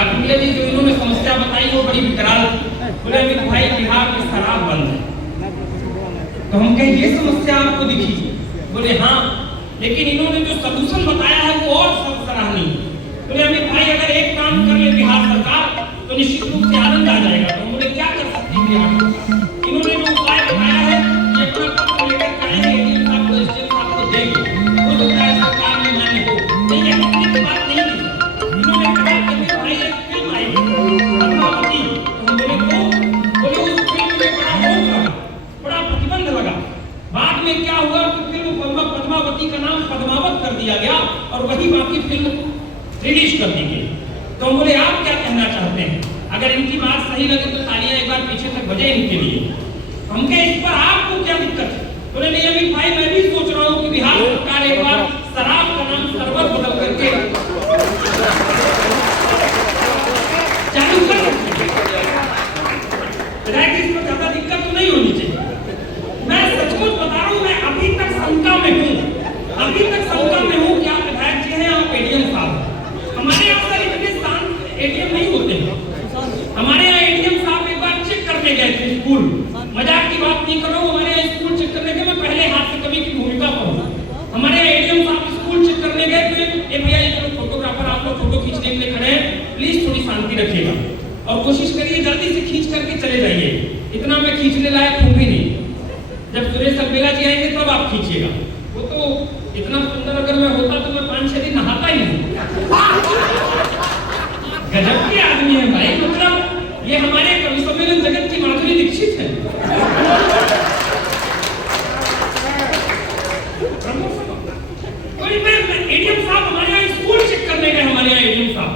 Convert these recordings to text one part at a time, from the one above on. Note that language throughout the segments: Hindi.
डॉक्टर भैया जी जो इन्होंने समस्या बताई वो बड़ी विकराल थी। बोले अमित भाई बिहार में शराब बंद है। तो हम कहें ये समस्या आपको दिखी? बोले हाँ, लेकिन इन्होंने जो सलूशन बताया है वो और सब सराहनीय। बोले अमित भाई अगर एक काम कर ले बिहार सरकार तो निश्चित रूप से आनंद आ जाएगा। तो बोले क्या कर सकती है बिहार? इन्होंने जो उपाय बताया है कि अपना पत्र लेकर आएंगे, एडीएम साहब को, एसडीएम साहब को देंगे, हो सकता है सरकार में मान्य हो। नहीं ये बात नहीं थी। इन्होंने कहा कि अमित भाई एक फिल्म आएगी पद्मावती। तो हम बोले तो बोले उस फिल्म में बड़ा रोक लगा, बड़ा प्रतिबंध लगा। बाद में क्या हुआ कि फिल्म पद्मावती का नाम पद्मावत कर दिया गया और वही बाकी फिल्म रिलीज कर दी गई। तो हम बोले आप क्या कहना चाहते हैं? अगर इनकी बात सही लगे तो तालियां एक बार पीछे तक बजे इनके लिए। हम कहे इस पर आपको क्या दिक्कत है? बोले नहीं अमित भाई मैं भी सोच रहा हूँ कि बिहार सरकार एक बार शराब का नाम सरवर बदल करके चालू कर सकती है। इसमें ज्यादा दिक्कत तो नहीं होनी चाहिए। मैं सचमुच बता रहा हूँ, मैं अभी तक शंका में हूँ कि आप विधायक जी हैं, आप एडीएम साहब। हमारे यहाँ सर इतने शांत एडीएम नहीं होते हैं। हमारे यहाँ एडीएम साहब एक बार चेक करने गए थे स्कूल, मजाक की बात नहीं कर रहा हूँ, हमारे यहाँ स्कूल चेक करने गए, मैं पहले हाथ से कभी की भूमिका पर हूँ। हमारे यहाँ एडीएम साहब स्कूल चेक करने गए थे, ये भैया ये लोग फोटोग्राफर आप लोग फोटो खींचने के लिए खड़े हैं, प्लीज थोड़ी शांति रखिएगा और कोशिश करिए जल्दी से खींच करके चले जाइए। इतना मैं खींचने लायक हूँ भी नहीं। जब सुरेश अलबेला जी आएंगे तब आप खींचिएगा। वो तो इतना सुंदर अगर मैं होता तो मैं 5-6 दिन नहाता ही नहीं। गजब के आदमी है भाई, मतलब ये हमारे कवि सम्मेलन जगत की माधुरी दीक्षित है। एडीएम साहब हमारे यहाँ स्कूल चेक करने गए, हमारे यहाँ एडीएम साहब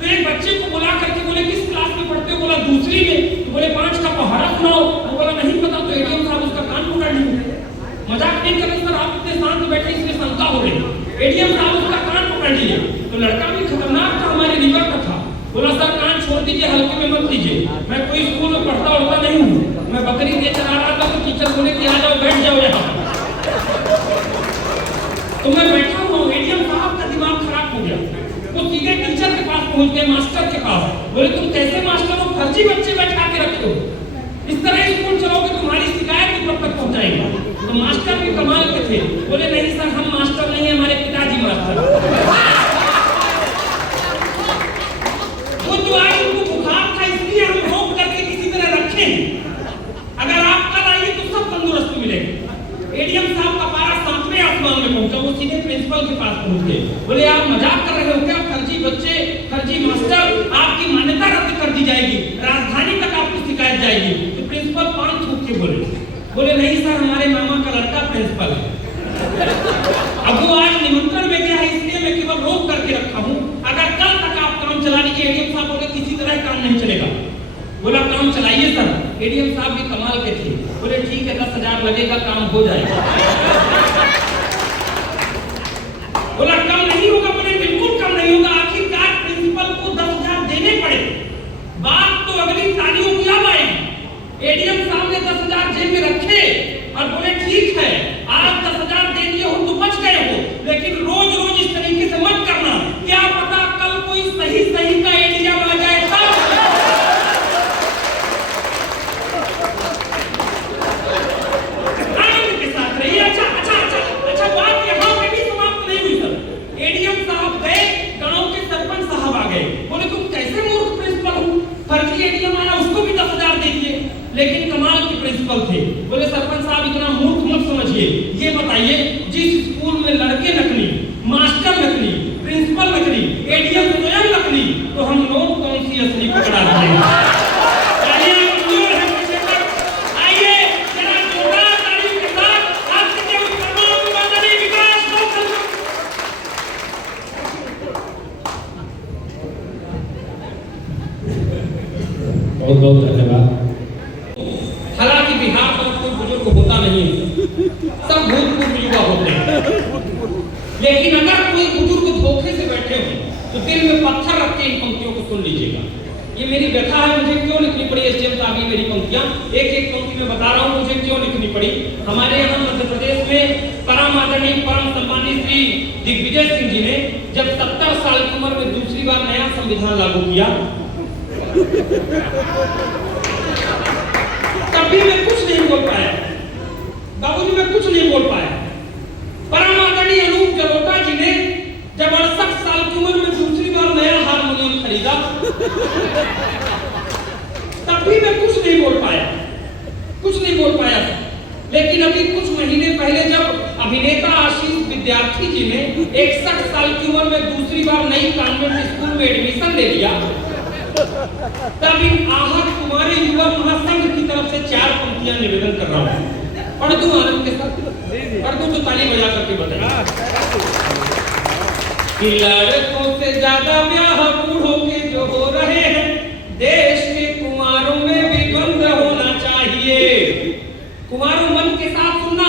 तो एक बच्चे को बुला करके बोले किस क्लास में पढ़ते हो? बोला दूसरी में। तो बोले 5 का पहाड़ा सुनाओ। वो बोला नहीं पता। तो एडीएम साहब उसका कान पकड़ लिए। मजाक नहीं कर रहे सर, आप इतने शांत बैठे इसलिए शंका हो रही। एडीएम साहब उसका कान पकड़ लिए। तो लड़का भी खतरनाक था, हमारे लीवर का था। बोला सर कान छोड़ दीजिए, हल्के में मत लीजिए, मैं कोई स्कूल में पढ़ता उड़ता नहीं हूँ, मैं बकरी बेच रहा था। तो टीचर बोले कि आ जाओ बैठ जाओ यहाँ। तो मैं बैठा हुआ हूँ, एडीएम साहब का दिमाग खराब हो गया। वो सीधे टीचर के पास पहुंच गए, मास्टर के पास। बोले तुम कैसे मास्टर हो, फर्जी बच्चे बैठा के रखते हो, इस तरह स्कूल चलोगे तुम्हारी शिकायत कब तक पहुंचाएंगे? तो मास्टर भी कमाल के थे। बोले नहीं सर हम मास्टर नहीं है, हमारे पिताजी मास्टर। वो जो आज उनको बुखार था इसलिए हम रोक करके किसी तरह रखे। अगर आप कल आइए तो सब तंदुरुस्त मिलेंगे। एडीएम साहब का पारा 7वें आसमान में पहुंचा, वो सीधे प्रिंसिपल के पास पहुंच गए। बोले आप मजाक कर रहे हो क्या? फर्जी बच्चे, फर्जी मास्टर, आपकी मान्यता रद्द कर दी जाएगी, राजधानी तक आपकी शिकायत जाएगी। तो प्रिंसिपल पान थूक के बोले नहीं सर हमारे मामा का लड़का प्रिंसिपल है। अब वो आज निमंत्रण में गया है इसलिए मैं केवल रोक करके रखा हूँ। अगर कल तक आप काम चला लीजिए। एडीएम साहब बोले किसी तरह काम नहीं चलेगा। बोला काम चलाइए सर। एडीएम साहब भी कमाल के थे। बोले ठीक है 10,000 लगेगा, काम हो जाएगा। बोला कम नहीं होगा? बोले बिल्कुल कम नहीं होगा। आखिरकार प्रिंसिपल को 10,000 देने पड़े। बात तो अगली तालियों की अब आएगी। एडीएम साहब ने 10,000 जेब में रखे और बोले ठीक है आज 10,000 दे दिए हो तो बच गए हो, लेकिन रोज रोज इस तरीके से मत करना। क्या पता कल कोई सही का एडीएम आ जाए तब। आनंद के साथ रहिए। अच्छा बात यहाँ पे भी समाप्त नहीं हुई सर। एडीएम साहब गए, गांव के सरपंच साहब आ गए। बोले तुम कैसे मूर्ख प्रिंसिपल हो, फर्जी एडीएम आया उसको भी 10,000 दे दिए। लेकिन कमाल के प्रिंसिपल थे। बोले सरपंच साहब इतना मूर्ख मत समझिए, ये बताइए जिस स्कूल में लड़के नकली, मास्टर नकली, प्रिंसिपल नकली, एडीएम स्वयं नकली, तो हम लोग कौन सी असली पकड़ा रहे हैं? आइए जरा जोरदार तालियों के साथ आपके केवल परमाणु मदनी विकास कौशल। बहुत बहुत धन्यवाद। हालांकि बिहार में कोई बुजुर्ग होता नहीं है, सब भूतपूर्व युवा होते हैं। लेकिन अगर कोई बुजुर्ग धोखे से बैठे हो तो दिल में पत्थर रख के इन पंक्तियों को सुन लीजिएगा। ये मेरी व्यथा है, मुझे क्यों लिखनी पड़ी एसडीएम साहब ये मेरी पंक्तियां। एक पंक्ति में बता रहा हूँ मुझे क्यों लिखनी पड़ी। हमारे यहाँ मध्य प्रदेश में परम आदरणीय परम सम्मानित श्री दिग्विजय सिंह जी ने जब 70 साल की उम्र में दूसरी बार नया संविधान लागू किया, तब भी मैं कुछ नहीं बोल पाया। बाबूजी मैं कुछ नहीं बोल पाया। परम आदरणीय अनूप जलोटा जी ने जब 68 साल की उम्र में दूसरी बार नया हारमोनियम खरीदा, तब भी मैं कुछ नहीं बोल पाया, कुछ नहीं बोल पाया। लेकिन अभी कुछ महीने पहले जब अभिनेता आशीष विद्यार्थी जी ने 61 साल की उम्र में दूसरी बार नई कॉन्वेंट स्कूल में एडमिशन ले लिया, तब इन आहत कुमारी युवा महासंघ की तरफ से 4 पंक्तियां निवेदन कर रहा हूं। पढ़ दूं आनंद के साथ, पढ़ दूं तो ताली बजा करके बताइए। कि लड़कों से ज्यादा ब्याह बूढ़ों के जो हो रहे हैं, देश के कुमारों में भी बंद होना चाहिए। कुमारों मन के साथ सुनना,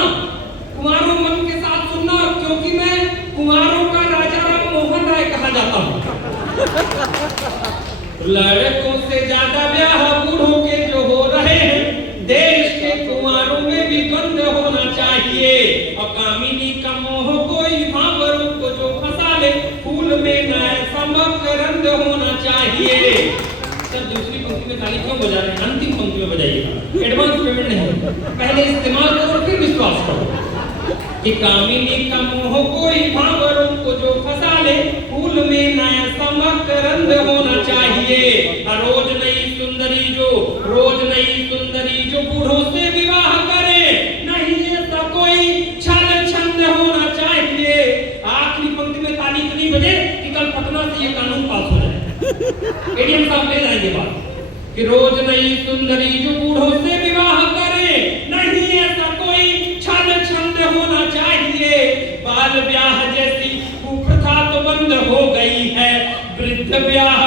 कुमारों मन के साथ सुनना, क्योंकि मैं कुमारों का राजा राम मोहन राय कहा जाता हूं। लड़कों से ज्यादा ब्याह बूढ़ों के जो हो रहे हैं, देश के कुमारों में भी बंद होना चाहिए। और कामिनी का मोह कोई भावरों को जो फंसा ले, फूल में न ऐसा मकरंद होना चाहिए। सर दूसरी पंक्ति में ताली क्यों बजा रहे हैं? अंतिम पंक्ति में बजाइएगा, एडवांस पेमेंट नहीं, पहले इस्तेमाल करो फिर विश्वास करो। कि कामिनी का मोह कोई भावरों को जो फंसा ले, फूल में न ऐसा मकरंद होना चाहिए। रोज नई सुंदरी जो, रोज नई सुंदरी जो बूढ़ों से विवाह करे, नहीं ऐसा कोई छल छंद होना चाहिए। आखिरी पंक्ति में ताली इतनी बजे कि कल पटना से ये कानून पास हो जाए, एडीएम साहब ले जाएंगे बात। कि रोज नई सुंदरी जो बूढ़ों से विवाह करे, नहीं ऐसा कोई छल छंद होना चाहिए। बाल ब्याह जैसी कुप्रथा तो बंद हो गई है, वृद्ध ब्याह